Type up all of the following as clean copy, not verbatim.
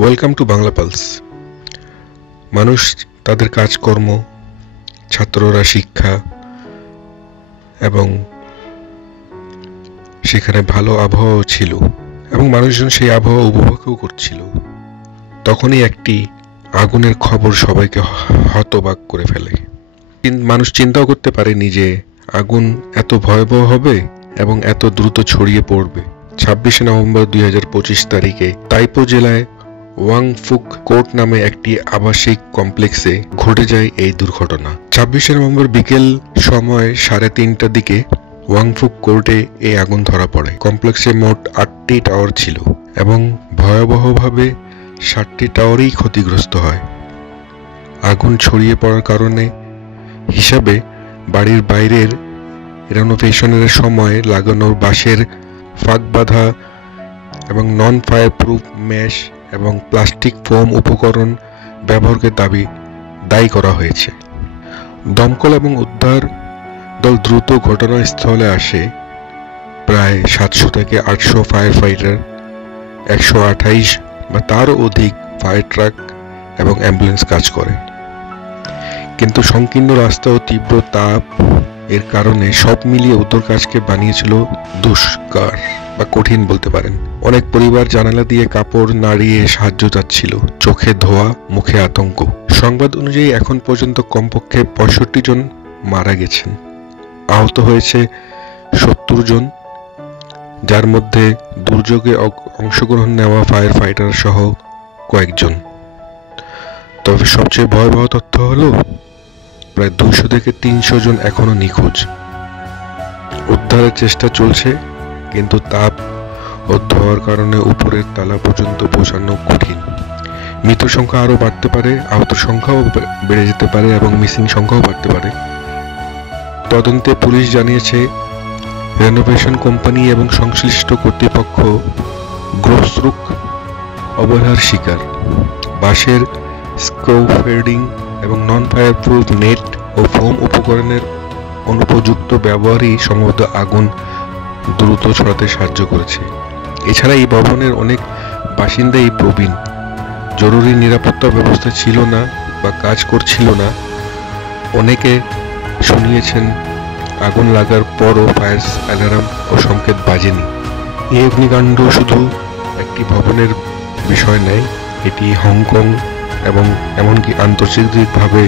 Welcome to Bangla pulse. মানুষ তাদের কাজকর্ম, ছাত্ররা শিক্ষা এবং সেখানে ভালো আবহাওয়াও ছিল এবং মানুষজন সেই আবহাওয়া উপভোগও করছিল। তখনই একটি আগুনের খবর সবাইকে হতবাক করে ফেলে। মানুষ চিন্তাও করতে পারেনি যে আগুন এত ভয়াবহ হবে এবং এত দ্রুত ছড়িয়ে পড়বে। 26শে নভেম্বর 2025 তারিখে তাইপো জেলায় ওয়াংফুক কোর্ট নামে একটি আবাসিক কমপ্লেক্সে ঘটে যায় এই দুর্ঘটনা। 26শে নভেম্বর বিকেল সময় 3:30টার দিকে ওয়াংফুক কোর্টে এই আগুন ধরা পড়ে। কমপ্লেক্সে মোট 8টি টাওয়ার ছিল এবং ভয়াবহভাবে 7টি টাওয়ারই ক্ষতিগ্রস্ত হয়। আগুন ছড়িয়ে পড়ার কারণে হিসাবে বাড়ির বাইরের রেনোভেশনের সময় লাগানো বাঁশের ফাঁক বাঁধা এবং নন ফায়ার প্রুফ মেশ এবং প্লাস্টিক ফোম উপকরণ ব্যবহারকে দায়ী করা হয়েছে। দমকল এবং উদ্ধার দল দ্রুত ঘটনাস্থলে আসে। প্রায় 700 থেকে 800 ফায়ার ফাইটার, 128 বা তারও অধিক ফায়ার ট্রাক এবং অ্যাম্বুলেন্স কাজ করে। কিন্তু সংকীর্ণ রাস্তা ও তীব্র তাপ এর কারণে সব মিলিয়ে উদ্ধার কাজকে বানিয়েছিল দুষ্কার বা কঠিন বলতে পারেন। অনেক পরিবার জানালা দিয়ে কাপড় নাড়িয়ে সাহায্য চাচ্ছিল, চোখে ধোয়া, মুখে আতঙ্ক। সংবাদ অনুযায়ী এখন পর্যন্ত কমপক্ষে 65 জন মারা গেছেন, আহত হয়েছে 70 জন, যার মধ্যে দুর্যোগে অংশগ্রহণ নেওয়া ফায়ার ফাইটার সহ কয়েকজন। তবে সবচেয়ে ভয়াবহ তথ্য হলো প্রায় 200 থেকে 300 জন এখনো নিখোঁজ। উদ্ধারের চেষ্টা চলছে, কিন্তু তাপ ও ধোঁয়ার কারণে উপরের তলা পর্যন্ত পৌঁছানো কঠিন। মৃত সংখ্যা আরও বাড়তে পারে, আহত সংখ্যাও বেড়ে যেতে পারে এবং মিসিং সংখ্যাও বাড়তে পারে। তদন্তে পুলিশ জানিয়েছে রেনোভেশন কোম্পানি এবং সংশ্লিষ্ট কর্তৃপক্ষ গ্রোসরুক অবহেলার শিকার। বাঁশের স্কাফোল্ডিং এবং নন ফায়ার প্রুফ নেট ও ফোম উপকরণের অনুপযুক্ত ব্যবহারই সম্ভবত আগুন দ্রুত ছড়াতে সাহায্য করেছে। এছাড়া এই ভবনের অনেক বাসিন্দাই প্রবীণ, জরুরি নিরাপত্তা ব্যবস্থা ছিল না বা কাজ করছিল না। অনেকে শুনিয়েছেন আগুন লাগার পরও ফায়ার অ্যালার্ম ও সংকেত বাজেনি। এই অগ্নিকাণ্ড শুধু একটি ভবনের বিষয় নয়, এটি হংকং এবং এমনকি আন্তর্জাতিকভাবে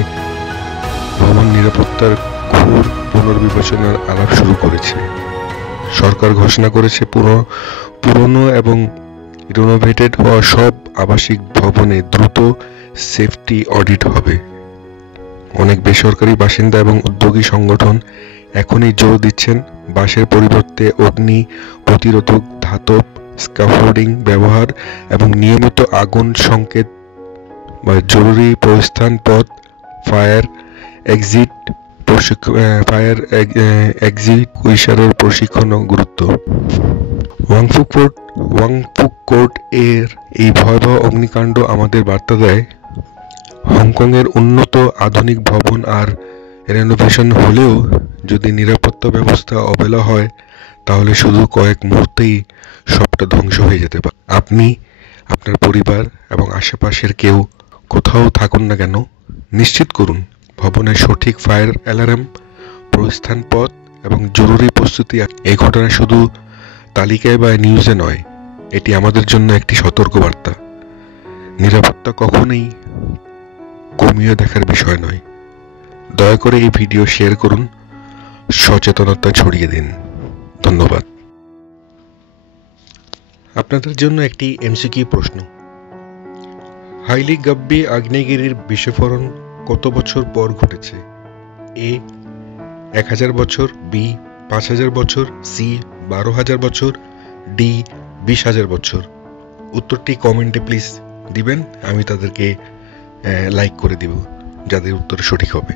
ভবন নিরাপত্তার ঘোর পুনর্বিবেচনার আলাপ শুরু করেছে। সরকার ঘোষণা করেছে পুরনো এবং রিনোভেটেড হওয়া সব আবাসিক ভবনে দ্রুত সেফটি অডিট হবে। অনেক বেসরকারি বাসিন্দা এবং উদ্যোগী সংগঠন এখনই জোর দিচ্ছেন বাঁশের পরিবর্তে অগ্নি প্রতিরোধক ধাতব স্ক্যাফোল্ডিং ব্যবহার এবং নিয়মিত আগুন সংকেত বা জরুরি প্রস্থান পথ, ফায়ার এক্সিট ইশারার প্রশিক্ষণ ও গুরুত্ব। ওয়াংফুক কোর্ট এর এই ভয়াবহ অগ্নিকাণ্ড আমাদের বার্তা দেয়, হংকংয়ের উন্নত আধুনিক ভবন আর রেনোভেশন হলেও যদি নিরাপত্তা ব্যবস্থা অবহেলা হয় তাহলে শুধু কয়েক মুহূর্তেই সবটা ধ্বংস হয়ে যেতে পারে। আপনি, আপনার পরিবার এবং আশেপাশের কেউ কোথাও থাকুন না কেন, নিশ্চিত করুন ভবনের সঠিক ফায়ার অ্যালার্ম, প্রস্থান পথ এবং জরুরি প্রস্তুতি। এই ঘটনা শুধু তালিকায় বা নিউজে নয়, এটি আমাদের জন্য একটি সতর্কবার্তা। নিরাপত্তা কখনোই কমিয়ে দেখার বিষয় নয়। দয়া করে এই ভিডিও শেয়ার করুন, সচেতনতা ছড়িয়ে দিন। ধন্যবাদ। আপনাদের জন্য একটি এমসিকিউ প্রশ্ন। হাইলি-গাব্বি আগ্নেয়গিরির বিস্ফোরণ কত বছর পর ঘটেছে? এ 1000 বছর, বি 5000 বছর, সি 12000 বছর, ডি 20000 বছর? উত্তরটি কমেন্টে প্লিজ দিবেন, আমি তাদেরকে লাইক করে দিব যাদের উত্তর সঠিক হবে।